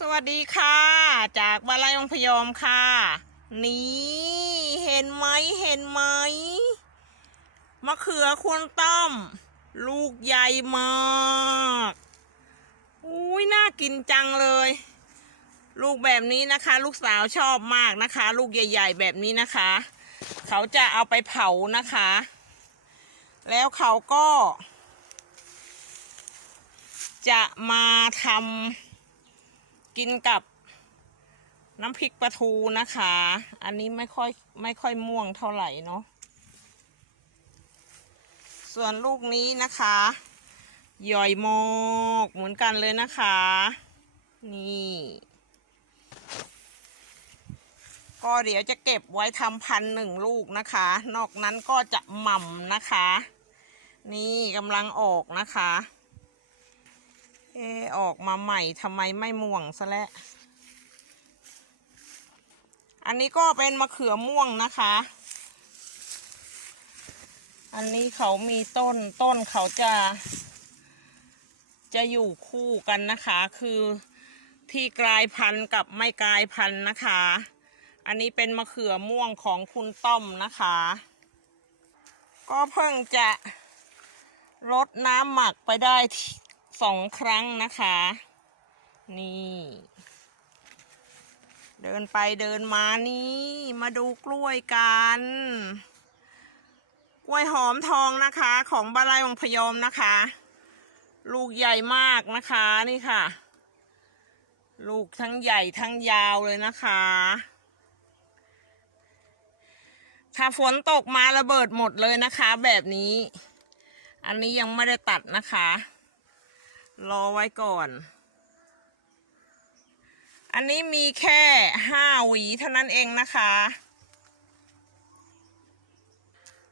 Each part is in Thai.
สวัสดีค่ะ จากบาลายองพยอมค่ะ นี่เห็นไหมเห็นไหมมะเขือควรต้อม ลูกใหญ่มากอุ้ยน่ากินจังเลย ลูกแบบนี้นะคะ ลูกสาวชอบมากนะคะ ลูกใหญ่ ๆ แบบนี้นะคะ เขาจะเอาไปเผานะคะ แล้วเขาก็ จะมาทำ กินกับน้ำพริกปลาทูนะคะ อันนี้ไม่ค่อยไม่ค่อยม่วงเท่าไหร่เนาะ ส่วนลูกนี้นะคะใหญ่มกเหมือนกันเลยนะคะ นี่ ก็เดี๋ยวจะเก็บไว้ทำพันหนึ่งลูกนะคะ นอกนั้นก็จะหม่ำนะคะ นี่กำลังออกนะคะ ออออกมาใหม่ทำไมไม่ม่วงซะแล้ว อันนี้ก็เป็นมะเขือม่วงนะคะ อันนี้เขามีต้นต้นเขาจะ จะอยู่คู่กันนะคะ คือที่กลายพันธุ์กับไม่กลายพันธุ์นะคะ อันนี้เป็นมะเขือม่วงของคุณต้อมนะคะ ก็เพิ่งจะลดน้ำหมักไปได้ท สองครั้งนะคะ นี่ เดินไปเดินมานี่ มาดูกล้วยกัน กล้วยหอมทองนะคะ ของบาลายวังพยอมนะคะ ลูกใหญ่มากนะคะนี่ค่ะ ลูกทั้งใหญ่ทั้งยาวเลยนะคะถ้าฝนตกมาระเบิดหมดเลยนะคะ แบบนี้ อันนี้ยังไม่ได้ตัดนะคะ รอไว้ก่อน อันนี้มีแค่ห้าหวีเท่านั้นเองนะคะ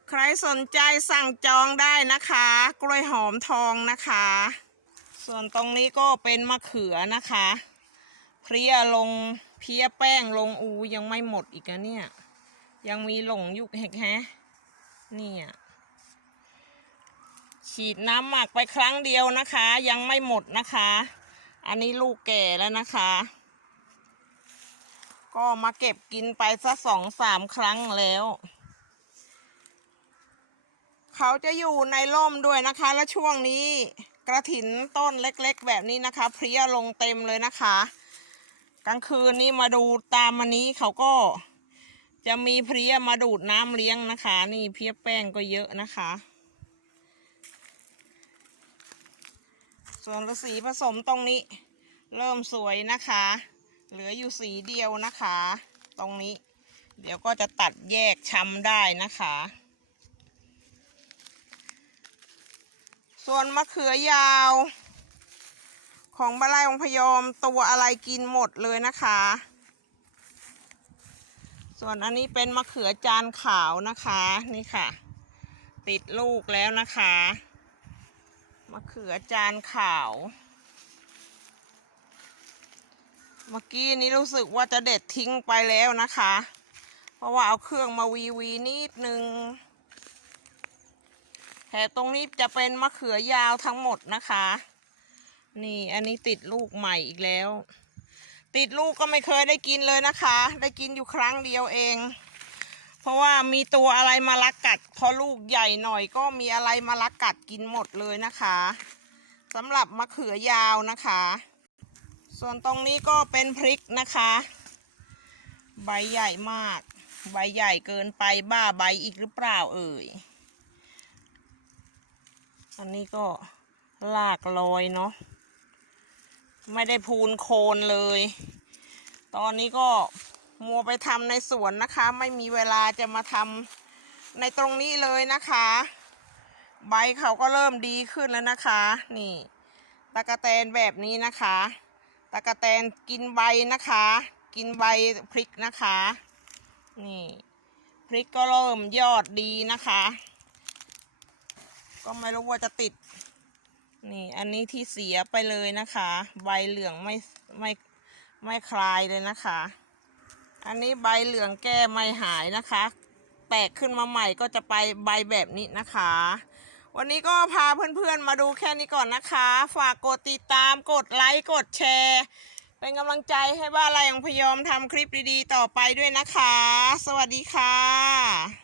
ใครสนใจสั่งจองได้นะคะ กล้วยหอมทองนะคะ ส่วนตรงนี้ก็เป็นมะเขือนะคะเพลียลงเพียแป้งลงอูยังไม่หมดอีกนะเนี่ย ยังมีหลงยุกแฮกแฮะเนี่ย ฉีดน้ำหมักไปครั้งเดียวนะคะ ยังไม่หมดนะคะ อันนี้ลูกแก่แล้วนะคะ ก็มาเก็บกินไปสักสองสามครั้งแล้ว เขาจะอยู่ในร่มด้วยนะคะ และช่วงนี้กระถินต้นเล็กๆ แบบนี้นะคะ เพลียลงเต็มเลยนะคะ กลางคืนนี้มาดูตามมันนี้เขาก็จะมีเพลียมาดูดน้ำเลี้ยงนะคะ นี่เพียแป้งก็เยอะนะคะ ส่วนสีผสมตรงนี้ เริ่มสวยนะคะ เหลืออยู่สีเดียวนะคะ ตรงนี้ เดี๋ยวก็จะตัดแยกช้ำได้นะคะ ส่วนมะเขือยาว ของบาลายองพยอมตัวอะไรกินหมดเลยนะคะ ส่วนอันนี้เป็นมะเขือจานขาวนะคะนี่ค่ะ ติดลูกแล้วนะคะ มะเขือจานขาว เมื่อกี้นี้รู้สึกว่าจะเด็ดทิ้งไปแล้วนะคะ เพราะว่าเอาเครื่องมาวีวีนิดนึงแถวตรงนี้จะเป็นมะเขือยาวทั้งหมดนะคะ นี่อันนี้ติดลูกใหม่อีกแล้ว ติดลูกก็ไม่เคยได้กินเลยนะคะ ได้กินอยู่ครั้งเดียวเอง เพราะว่ามีตัวอะไรมาลักกัด พอลูกใหญ่หน่อยก็มีอะไรมาลักกัดกินหมดเลยนะคะสำหรับมะเขือยาวนะคะ ส่วนตรงนี้ก็เป็นพริกนะคะ ใบใหญ่มาก ใบใหญ่เกินไปบ้าใบอีกหรือเปล่าเอ่ย อันนี้ก็ลากลอยเนาะ ไม่ได้พูนโคนเลย ตอนนี้ก็ มัวไปทำในสวนนะคะ ไม่มีเวลาจะมาทำในตรงนี้เลยนะคะ ใบเขาก็เริ่มดีขึ้นแล้วนะคะ นี่ตะกะแตนแบบนี้นะคะตะกะแตนกินใบนะคะ กินใบพริกนะคะ นี่พริกก็เริ่มยอดดีนะคะ ก็ไม่รู้ว่าจะติด นี่อันนี้ที่เสียไปเลยนะคะ ใบเหลืองไม่ไม่ไม่คลายเลยนะคะ อันนี้ใบเหลืองแก้ไม่หายนะคะ แตกขึ้นมาใหม่ก็จะไปใบแบบนี้นะคะ วันนี้ก็พาเพื่อนๆมาดูแค่นี้ก่อนนะคะ ฝากกดติดตามกดไลค์กดแชร์ เป็นกำลังใจให้บ้านไรายังพยอมทำคลิปดีๆ ต่อไปด้วยนะคะ สวัสดีค่ะ